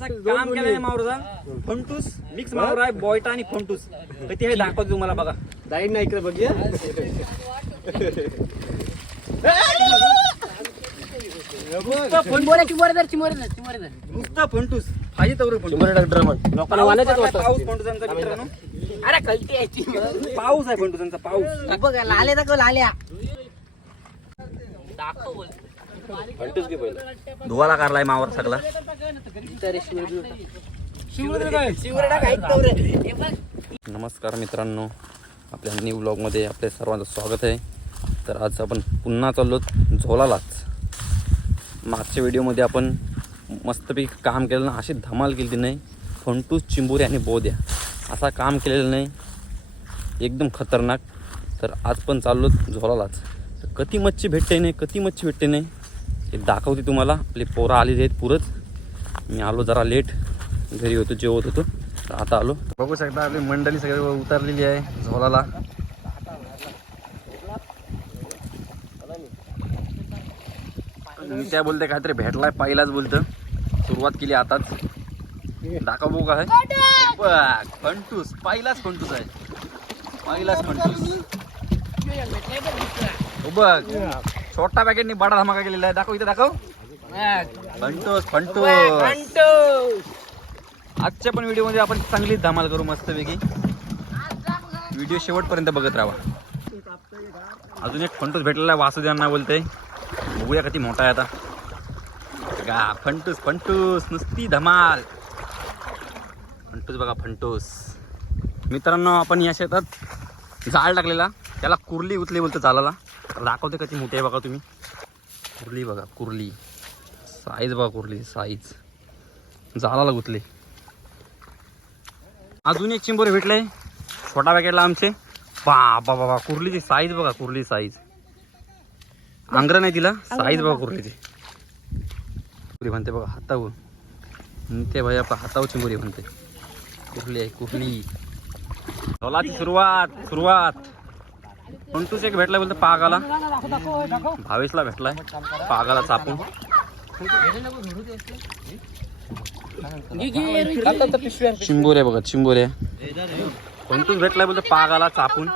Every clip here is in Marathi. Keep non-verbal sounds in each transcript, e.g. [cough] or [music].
काम केलं मावरचा फंटूस मिक्स मावर आहे बॉयटा आणि फंटूस. ते हे दाखवतो तुम्हाला बघा. जाईन ना इकडे बघ चिंबोरे चिंबोरे धर चिंबोरे धर चिंबोरे धर. नुसता फंटूस. पाहिजे तेवढं फंटूस. लोकांना पाऊस वाटतं. पाऊस फंटूसांचा मित्रांनो. अरे कळती आहे पाऊस आहे फंटूसांचा पाऊस. बघ लाल्या दाखव लाल्या. फंटूस घे पहिलं. धुवाला कारलाय मावर सगळा. नमस्कार मित्रांनो. आपल्या न्यू ब्लॉगमध्ये आपल्या सर्वांचं स्वागत आहे. तर आज आपण पुन्हा चाललो झोलालाच. मागच्या व्हिडिओमध्ये आपण मस्तपैकी काम केलं ना अशी धमाल केली नाही. फंटूस चिंबोरी आणि बोद्या. असा काम केलेलं नाही. एकदम खतरनाक. तर आज पण चाललो झोलालाच. तर कधी मच्छी भेटते नाही कधी मच्छी भेटते नाही. एक दाखवते तुम्हाला. आपली पोरं आलेली आहेत पुरत मी आलो जरा लेट घरी होतो जेवत होतो. तर आता आलो. बघू शकता आपली मंडळी सगळी उतरलेली आहे झोलाला. मी त्या बोलते काहीतरी भेटलाय पहिलाच बोलतं. सुरुवात केली आताच. दाखव बघू काय. बघ फंटूस पहिलाच फंटूस आहे. पहिलाच फंटूस हो बघ. छोटा पॅकेटनी बडा धमाका केलेला आहे. दाखव इथे दाखव. फंटूस फंटूस. आजच्या पण व्हिडिओमध्ये आपण चांगलीच धमाल करू मस्तपैकी. व्हिडिओ शेवटपर्यंत बघत राहा. अजून एक फंटूस भेटलेला वासुदेवांना बोलते बघूया किती मोठा आहे आता. गा फंटूस फंटूस नुसती धमाल. फंटूस बघा फंटूस. मित्रांनो आपण या शेतात जाळ टाकलेला. त्याला कुर्ली उचली बोलतो चालाला दाखवते कशी मोठी आहे बघा तुम्ही? कुर्ली बघा कुर्ली. साईज बघा कुर्ली साईज जाळाला गुतले. अजून एक चिंबोरे भेटले. छोटा पॅकेटला आमचे. बाबा बाबा कुर्लीची साईज बघा कुर्ली साईज अंग्र नाही तिला साईज बघा कुर्लीची. कुर्ली म्हणते बघा हातावर. ते भाई आपला हातावर चिंबोरी म्हणते कुर्ली आहे कुर्ली. सुरुवात सुरुवात. पंटूस एक भेटलाय बोलतो पागाला. भावेशला भेटलाय. पागाला चापून. चिंबोरे बघा चिंबोरे पंटूस भेटलाय बोलतो पागाला चापून.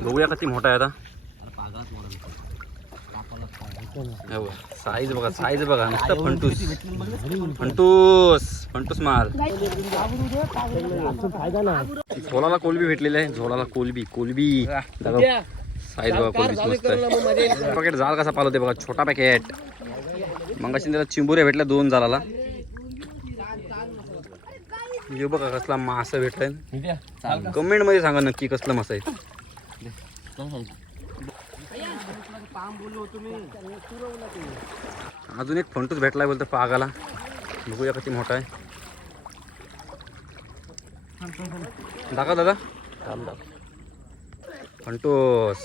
बघूया किती मोठा आहे आता. हे साईज बघा साईज बघा नुसतं फंटूस. फंटूस फंटूस माल. झोलाला कोलबी भेटलेली आहे झोलाला कोलबी कोलबी. साईज बघा कोलबी मस्त आहे. पॅकेट जाल कसा पालवते बघा छोटा पॅकेट मग त्याला चिंबुऱ्या भेटल्या दोन जालाला हे बघा कसला मासा भेटलाय. कमेंटमध्ये सांगा नक्की कसला मासा आहे. अजून एक फंटूच भेटलाय बोलतो पागाला. बघूया किती मोठा आहे. दाखव दादा. फंटोस.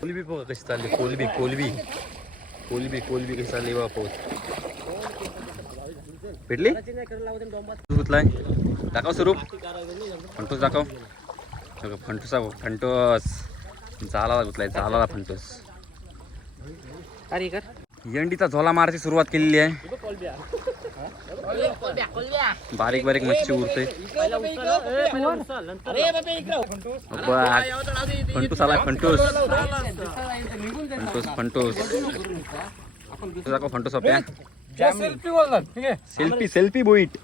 कोलबी बघा कशी चालली. कोलबी कोलबी. कोलबी कोलबी कशी चालली बा पाऊस भेटली? सुरूतलाय दाखव स्वरूप. फंटोस दाखव. फंटोसा फंटोस फंटोस. झाला गुतलाय झाला फंटोस अरे कर यंडीचा झोला मारायची सुरुवात केलेली आहे. बारीक बारीक मच्छी उरते फंटूस आलाय फंटूस. फंटूस फंटूस. दाखव फंटूस आपल्या. Selfie selfie बोईट.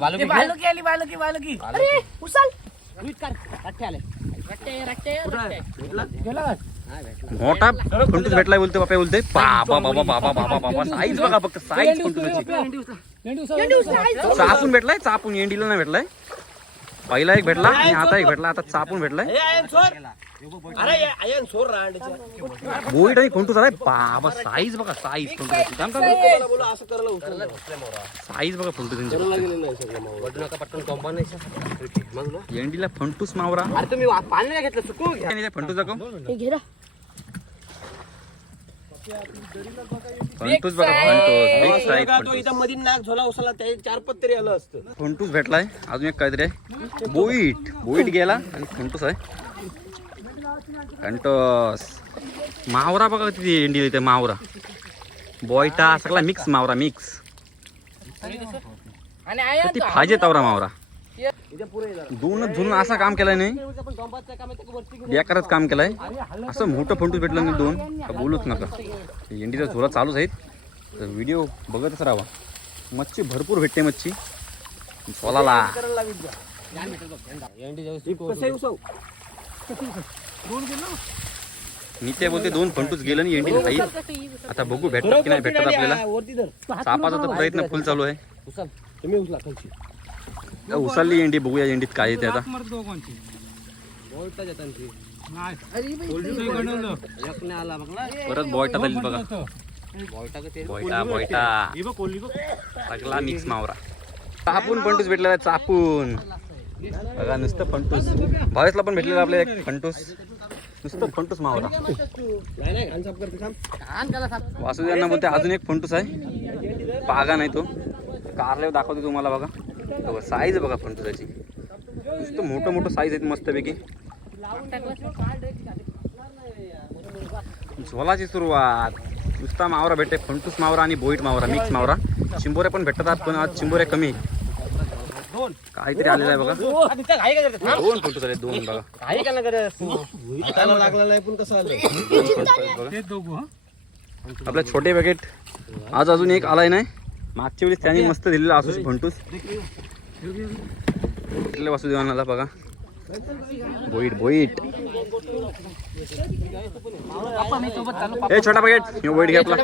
बालकी आली बालकी बालकी. अरे उचल. रट्टे आले. रट्टे रट्टे मोठा भेटलाय बोलते बापा बोलते बाबा बाबा बाबा बाबा बाबा साईज बघा फक्त साईज चापून भेटलाय चापून. एंडीला नाही भेटलाय. पहिला एक भेटला आणि आता एक भेटला. आता चापून भेटलाय. बोईट आणि बाबा साईज बघा साईज साईज बघा फंटूस एंडीला फंटूस मावरा. अरे तुम्ही पाणी नाही घेतलं सुकू घ्या. आणि ते फंटूस दाखव. घे फंटूस बघा फंटूस. बिग साईज तो इथं मध्ये नाक झोला उचलला त्या चार पत्तरी आलं असतं. फंटूस भेटलाय. अजून एक काहीतरी आहे. बोईट. बोईट गेला आणि फंटूस आहे. कंटोस मावरा बघा किती एंडी इथे मावरा. बॉयटा सगळा मिक्स मावरा मिक्स किती फाजे तवरा मावरा. दोनच झुलून असा काम केलाय नाही. आपण डोंबाचं काम आहे, ते वरती घेऊन बेकारच काम केलंय. असं मोठं फंटूस भेटलं नाही दोन का बोलूच नका. एंडीचा झोला चालूच आहेत. तर व्हिडिओ बघतच राहा मच्छी भरपूर भेटते मच्छी. झोलाला. नित्या बोलते दोन फंटूस गेलं आणि एंडी खाईल आता बघू भेटतात की नाही भेटतात आपल्याला. सापाचा तर प्रयत्न फुल चालू आहे. उचलली एंडी बघूया एंडीत काय येते आता नाही. परत बॉयटा झाली बघा? बॉयटा बॉयटा सगळा मिक्स मावरा. चापून फंटूस भेटलेला चापून. बघा नुसतं फंटूस. भावेसला पण भेटलेला आपल्या एक फंटूस. नुसतं फंटूस मावरा. नाही बोलते अजून एक फंटूस आहे. पागा नाही तो. कारले दाखवते तुम्हाला बघा. साईज बघा फंटूसाची. नुसतं मोठं मोठं साईज आहेत मस्तपैकी. झोलाची सुरुवात. नुसता मावरा भेटते फंटूस मावरा आणि बोईट मावरा मिक्स मावरा. चिंबोऱ्या पण भेटतात पण आज चिंबोऱ्या कमी. दोन. काहीतरी आलेलं आहे बघा. हा, घाई करते? दोन फंटूस आले दोन बघा. घाई का नाही करत? हाताला लागला नाही पण कसं आलं. बघा. आपल्या छोटे पॅकेट आज अजून एक आलाय नाही. मागच्या वेळेस त्यांनी मस्त दिलेला असू फंटूस कुठल्या वासुदेवानाला बघा. बोईट बोईट. ए छोटा पॅकेट हे बोईट घे आपला.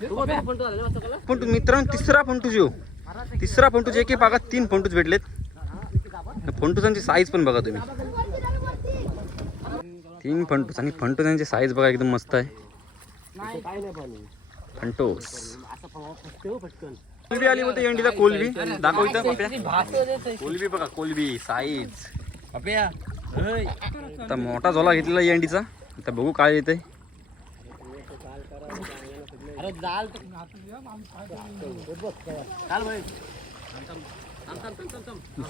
फंटूस मित्रांनो तिसरा फंटूस येऊ. तिसरा फंटूस एके पागात तीन फंटूस भेटलेत. फंटूसांची साईज पण बघा तुम्ही. तीन फंटूस आणि फंटूसांची साईज बघा एकदम मस्त आहे. फंटोस हो कोलबी आली होती एंडीला कोलबी. दाखव इथं पप्या. कोलबी बघा कोलबी साईज आता मोठा झोला घेतलेला एंडीचा. आता बघू काय येते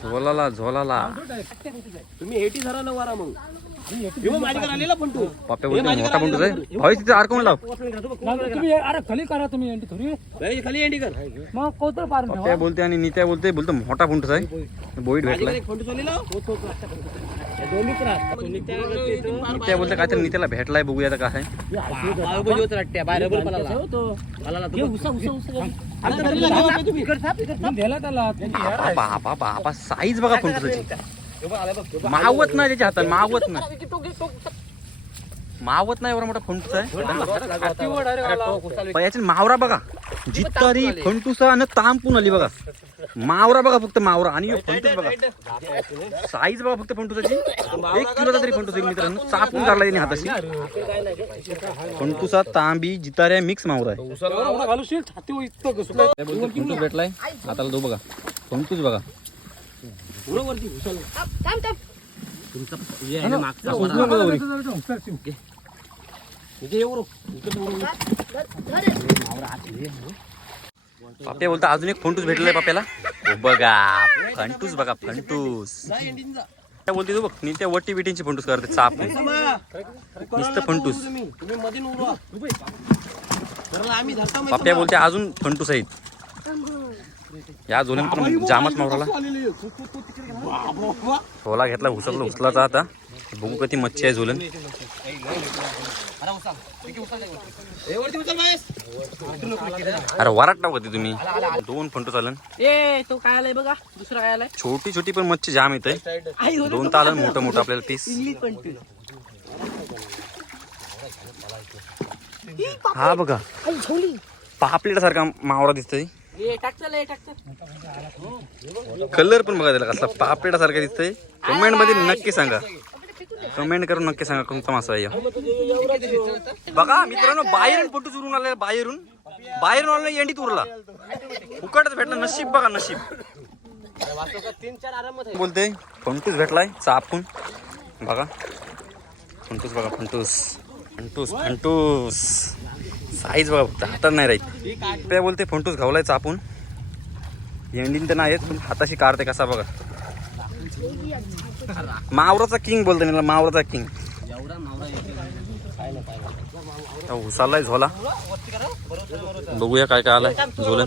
झोलाला झोलाला तुम्ही हेटी धरा ना वारा मग. बोलते मोठा फंटूस आहे भाई तिथे अडकवून लाव. तुम्ही अरे खाली करा तुम्ही एंटी थोडी. भाई, खाली एंडी कर. मग कोतर पारून ठेवा? पप्या बोलते आणि नित्या बोलते बोलतो मोठा फंटूस आहे बोईट त्रास नित्या बोलते काय तर नित्याला भेटलाय बघूया आता काय बापा बापा साईज बघा फंटूसाची मावत नाही त्याच्या हातात मावत नाही. मावत नाही एवढा मोठा फंटूस आहे. याच्या मावरा बघा जितारी फंटुसा आणि तांपून आली बघा. मावरा बघा फक्त मावरा आणि फंटूस बघा. साईज बघा फक्त फंटुसाची. एक किलोचा तरी फंटूस एक मित्रांनो. चापून काढला त्याने हाताशी. फंटुसा तांबी जिताऱ्या मिक्स मावरा आहे. घालूशील? छाती घुसलं इथे येऊ पाप्या बोलता अजून एक फंटूस भेटलाय पाप्याला. हो बघा फंटूस बघा फंटूस. काय बोलते तू बघ मी त्या वट्टी बिटींची फंटूस करते चाप नुसतं फंटूस. तुम्ही तुम्ही मध्ये उभा धरला आम्ही धरता मग पाप्या बोलते अजून फंटूस आहेत. या झोल्यान पण जामच मावराला. झोला घेतला उचलला उचलाचा आता. बघू कधी मच्छी आहे झोलन. अरे वराट टाक होती तुम्ही? दोन फंटूस आलं ए तो काय आलाय बघा दुसरा काय आलाय? छोटी छोटी पण मच्छी जाम येते आई हो दोन ताल मोठं मोठं आपल्याला पीस हा बघा. पापलेट सारखा मावरा दिसतोय. कलर पण बघा त्याला कसला पापलेटा सारखा दिसतोय. कमेंटमध्ये नक्की सांगा. कमेंट करून नक्की सांगा कोणता मासा आहे. बघा मित्रांनो बाहेरून फोटो चुरून आले बाहेरून. बाहेरून आले एंडीत उरला. फुकटच भेटला नशीब बघा नशीब. बोलते फंटूस भेटलाय चापून. बघा. फंटूस बघा फंटूस. फंटूस फंटूस. साईज बघा फक्त हातात नाही राहील ते बोलते फंटूस घावलाय चापून एंडीन तर नाही पण हाताशी काढते कसा बघा. मावराचा किंग बोलतो मी मावराचा किंग उसालाय झोला. बघूया काय काय आलाय झोलं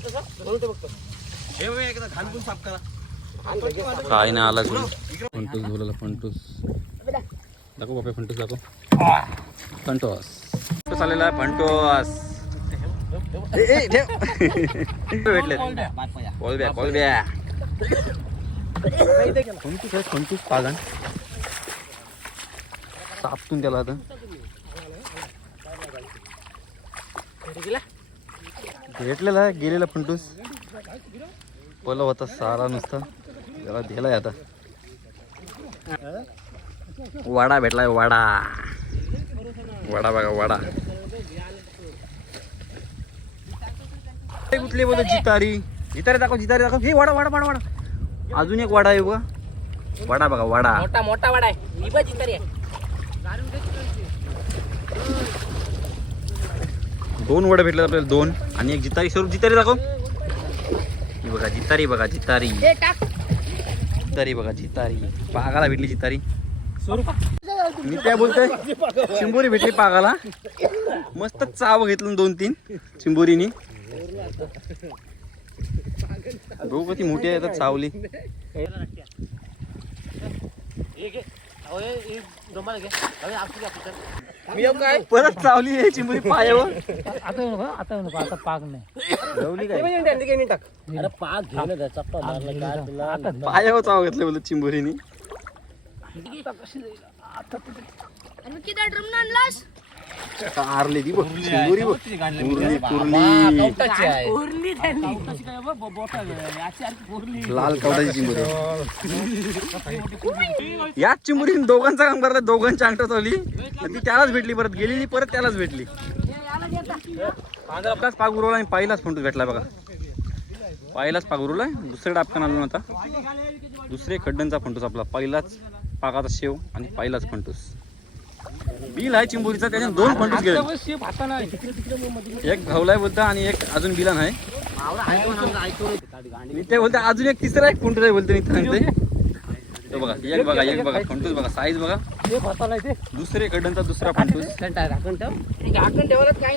काय नाही आला फंटूस झोलाला फंटूस. दाखव बापे फंटूस दाखव. फंटोस. फंटूस आलेला आहे फंटोस ठेव. [laughs] भेटले. कॉल ब्या कॉल ब्या फंटूस आहे फंटूस पागण सापतून त्याला आता. भेटलेला आहे गेलेला फंटूस पहिला होता सारा नुसता. त्याला दिलाय आता. वाडा भेटलाय वाडा. वाडा बघा वाडा हे कुठली बोलतो जितारी. जितारी दाखव जितारी दाखव. हे वाडा वाडा वाडा वाडा अजून एक वाडा आहे बघा. वाडा बघा वाडा मोठा मोठा वाडा आहे. ही बघ जिंकारी आहे. दोन वडे भेटले आपल्याला दोन. आणि एक जितारी. स्वरूप जितारी दाखव. ही बघा जितारी बघा जितारी. हे टाक. जितारी बघा जितारी. पागाला भेटली जितारी. मी काय बोलतोय? चिंबोरी भेटली पागाला. मस्त चाव घेतलं दोन तीन. चिंबोरीनी. बघू कधी मोठी येऊ काय परत चावली आहे चिंबोरी पायावर. आता नको आता नको आता पाक नाही चावली काय अरे पाक घेऊन जा, चप्पा मारला काय तुला? पायावर चाव घेतलं बोलत चिंबोरीनी आणि किती ड्रम आणलास? कारली ती बघ बघ. कुर्ली कुर्ली उरली त्यांनी. लाल कवडाची चिंबोरी. [laughs] याच चिंबोरीने दोघांचा काम करता दोघांची अंगठा चावली ती त्यालाच भेटली परत गेलेली परत त्यालाच भेटली. आपलाच पाग उरवला आणि पहिलाच फंटूस भेटला बघा. पहिलाच पाग उरवला. दुसरे डापकान आलो ना आता. दुसरे खड्डनचा फंटूस आपला. पहिलाच पागाचा शेव आणि पहिलाच फंटूस बिल आहे चिंबोरीचा त्याच्यात दोन फंटूस गेले. एक घावलाय बोलता आणि एक अजून बिलान आहे. मी ते बोलते अजून एक तिसरा एक फंटूस आहे बोलते मी सांगते तो बघा एक बघा एक बघा फंटूस बघा साईज बघा. दुसरे खड्डनचा दुसरा फंटूस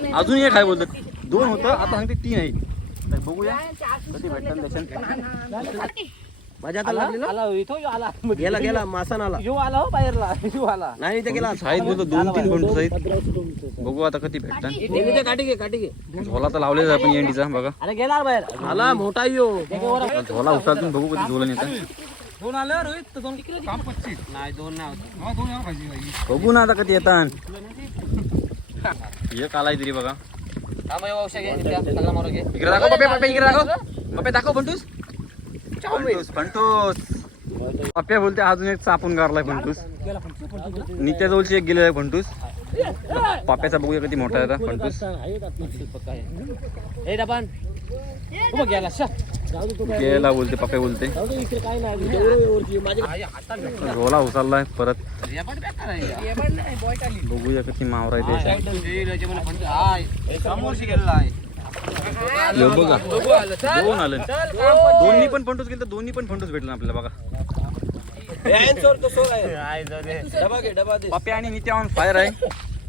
नाही अजून एक आहे बोलतात दोन होतं आता सांगते तीन आहे. बघूया. कधी भेटतात माझ्या आता लागली ना? आला इथं ह्यो आला गेला गेला मासा आला यो आला हो बाहेरला यो आला. नाही ते गेला आहेत बोलतो दोन तीन फंटूस आहेत. बघू आता कधी भेटतात. ते काठी घे काठी घे. झोला तर लावलेला आहे आपण एंडीचा बघा. अरे गेला बाहेर. आला मोठा यो. आता झोला उचलून बघू कधी झोला नेता दोन आलं रोहित दोन. काम पच्चीस. नाही दोन नाही बघू ना आता कधी येतात. [laughs] एक आलाय तरी बघा. मारो घे. इकडे दाखव पप्पे पप्पे इकडे दाखव. पप्पे दाखव फंटूस फंटूस फंटूस. पप्प्या बोलते अजून एक चापून गारलाय फंटूस. नित्या जवळची एक गेलेला आहे फंटूस. पप्प्याचा बघूया किती मोठा आहे आता फंटूस. हे गेला बोलते पप्प्या बोलते. झोला उचललाय परत. बघूया किती मावरा आहे त्याच्या समोरशी गेलेला आहे हे बघा. दोन आलं. दोन्ही पण फंटूस गेले तर दोन्ही पण फंटूस भेटला आपल्याला बघा. डबा घे डबा दे. पप्प्या आणि नित्या ऑन फायर आहे.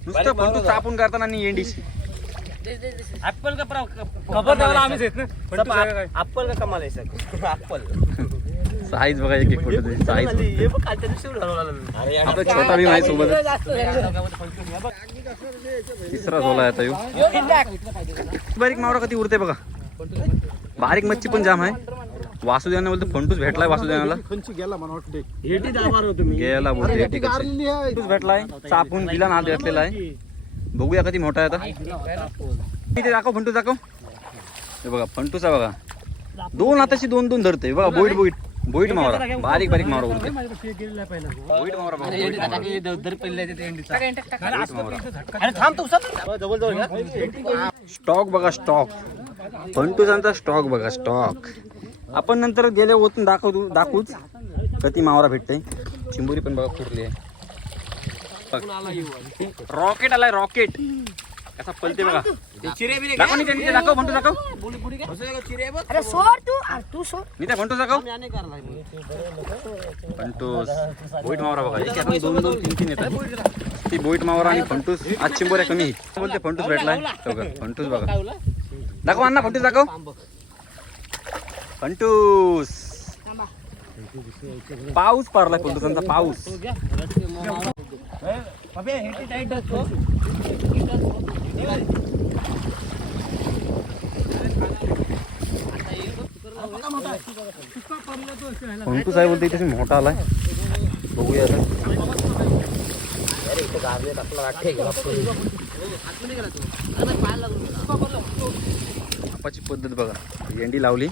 नुसतं फंटूस चापून करताना आणि एंडीशी ऍपल का खबर आम्हीच ना. ऍपल का कमाल आहे सर? [laughs] ऍपल साईज बघा एक एक फोटो साईज हे आपला छोटा भीम आहे सोबत. तिसरा झोला आता ह्यो. बारीक मावरा कधी उरते बघा. बारीक मच्छी पण जाम आहे. वासुदेवाने बोलतो फंटूस भेटलाय वासुदेवाला हेटी दाबार हो तुम्ही गेला बोलते ठीक आहे. फंटूस भेटलाय चापून बिला नाद घातलेला आहे. बघूया कधी मोठा आहे आता. ते दाखव फंटूस दाखव. हे बघा फंटूस आहे बघा. दोन हाताशी दोन दोन धरते बघा बोईट बोईट. बोईट मावरा बारीक बारीक मावरा बोलते बोईट मावरा मावरा. बोईट मावरा अरे थांब तू जवळ जवळ स्टॉक बघा स्टॉक फंटूजांचा स्टॉक बघा स्टॉक आपण नंतर गेले ओतून दाखवू दाखवूच कधी मावरा भेटते चिंबोरी पण बघा फुरली आहे रॉकेट आलाय रॉकेट कसा पलते बघा. ते चिरे बिरे दाखव नीते नीते दाखव म्हणतो दाखव. चिरे बघ अरे सोड तू. अरे तू सोड. नीते म्हणतो दाखव. आम्ही आणि करणार फंटूस बोईट मावरा बघा. दोन दोन तीन तीन येतात. ती बोईट मावरा आणि फंटूस आज चिंबोऱ्या कमी. बोलते फंटूस भेटलाय फंटूस बघा. दाखव अण्णा फंटूस दाखव. फंटूस पाऊस पडलाय फंटूसांचा पाऊस. फंटूस आहे बोलते इथे मोठा आलाय. बघूया चापाची पद्धत बघा. एंडी लावली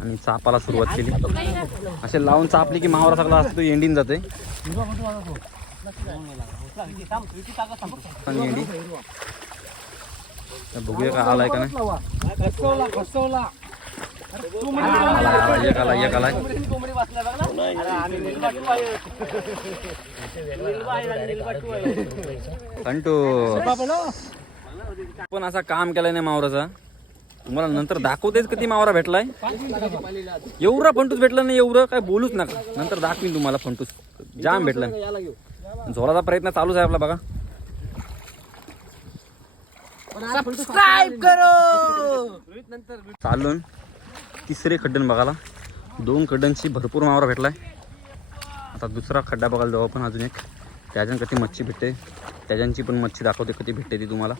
आणि चापाला सुरुवात केली. असे लावून चापली की मावरा सगळा असतो तो एंडीन जाते बघूया का आलाय का नाही आला, आला, एक आला एक आलाय कंटू पण असा काम केलाय नाही मावराचा तुम्हाला नंतर दाखवतेच किती मावरा भेटलाय? एवढा फंटूस भेटला नाही एवढं काय बोलूच नका. नंतर दाखवीन तुम्हाला फंटूस. जाम भेटलाय झोलाचा प्रयत्न चालूच आहे आपला बघा. सबस्क्राईब करो! चालून तिसरे खड्डन बघायला. दोन खड्ड्यांची भरपूर मावरा भेटलाय. आता दुसरा खड्डा बघायला जाऊ आपण अजून एक. त्याच्यान कधी मच्छी भेटते. त्याच्यांची पण मच्छी दाखवते कधी भेटते ती तुम्हाला.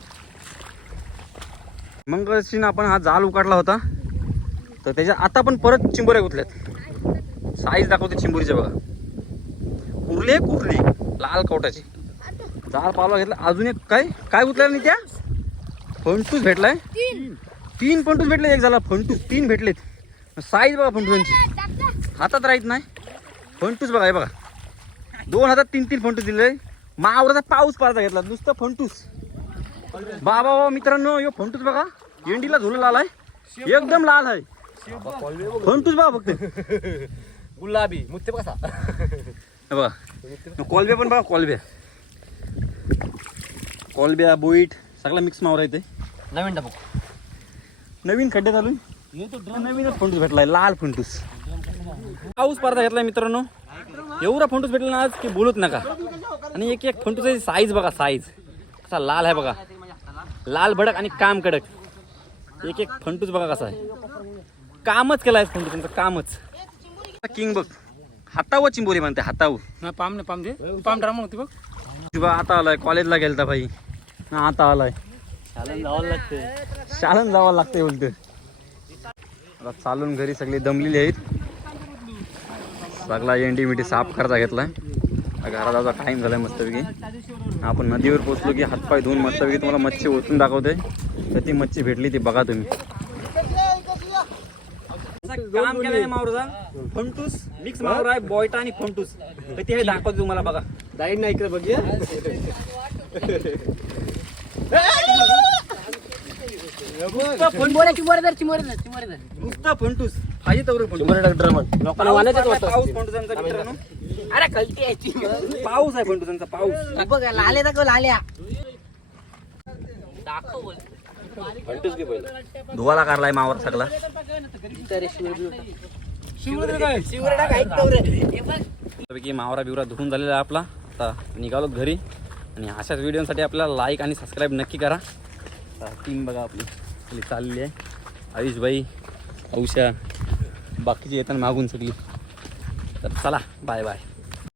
मग आपण हा जाल उकाडला होता. तर त्याच्या आता पण परत चिंबोऱ्या गुतल्यात. साईज दाखवते चिंबोरीचे बघा. कुर्ली कुर्ली. लाल कवटाची. चार पावला घेतला. अजून एक काय? काय गुतल्या नाही त्या फंटूस भेटलाय. तीन तीन फंटूस भेटले एक झाला फंटूस तीन भेटलेत. साईज बघा फंटूसांची हातात राहत नाही. फंटूस बघा हे बघा. दोन हातात तीन तीन फंटूस दिले. मावराचा पाऊस पारचा घेतला. नुसतं फंटूस बाबा बाबा मित्रांनो यो फंटूस बघा. एंडीला झुलून आहे एकदम लाल आहे. फंटूस बघा फक्त. गुलाबी. मुत्ते कसा बघा. कॉलब्या पण बघा कॉलब्या कॉलब्या बोईट सगळा मिक्स मावरा येते नवीन डबा. नवीन खड्डे चालून नवीनच फंटूस भेटलाय लाल फंटूस. पाऊस पारता घेतलाय मित्रांनो. एवढा फंटूस भेटला ना आज की बोलूच नका. आणि एक एक फंटूसाची साईज बघा साईज कसा लाल आहे बघा. लाल भडक आणि काम कडक. एक एक फंटूस बघा कसा आहे. कामच केलाय फंटूसांचं कामच. किंग बघ. हातावर चिंबोरी म्हणते हातावर. पाम ने पाम दे. पाम ड्रामा होती बघ. शिवा आता आलाय कॉलेजला गेलता भाई हा आता आलाय. चालन जावं लागते. शाळेत जावं लागतंय बोलतं आता चालून घरी सगळे दमलेली आहेत. सगळा एंडी मिठी साफ करता घेतलाय. घरात आता टाईम झालाय मस्तपैकी. आपण नदीवर पोचलो की हातपाय धुवून मस्तपैकी तुम्हाला मच्छी ओतून दाखवते तर ती मच्छी भेटली ती बघा तुम्ही. काम केलंय मावरचा फंटूस मिक्स मावरा आहे बॉयटा आणि फंटूस. तर ते दाखवते तुम्हाला बघा. जाईड नाही इकडे बघ नुसतं फंटूस. चिंबोरे चिंबोरे धर चिंबोरे धर चिंबोरे धर. नुसतं फंटूस. पाहिजे तेवढं फंटूस. लोकांना पाऊस वाटतं. फंटूसांचा मित्रांनो. अरे कलटी यायची पाऊस आहे फंटूसांचा पाऊस. बघ लाले दाखव लाल्या. धुवाला काढलाय मावर सगळा. त्यापैकी मावरा बिवरा धुवून झालेला आहे आपला. आता निघालो घरी. आणि अशाच व्हिडिओसाठी आपल्याला लाईक आणि सबस्क्राईब नक्की करा. टीम बघा आपली. आपली आहे. आहे आयुषबाई औषा बाकीची येताना मागून सगळी. तर चला बाय बाय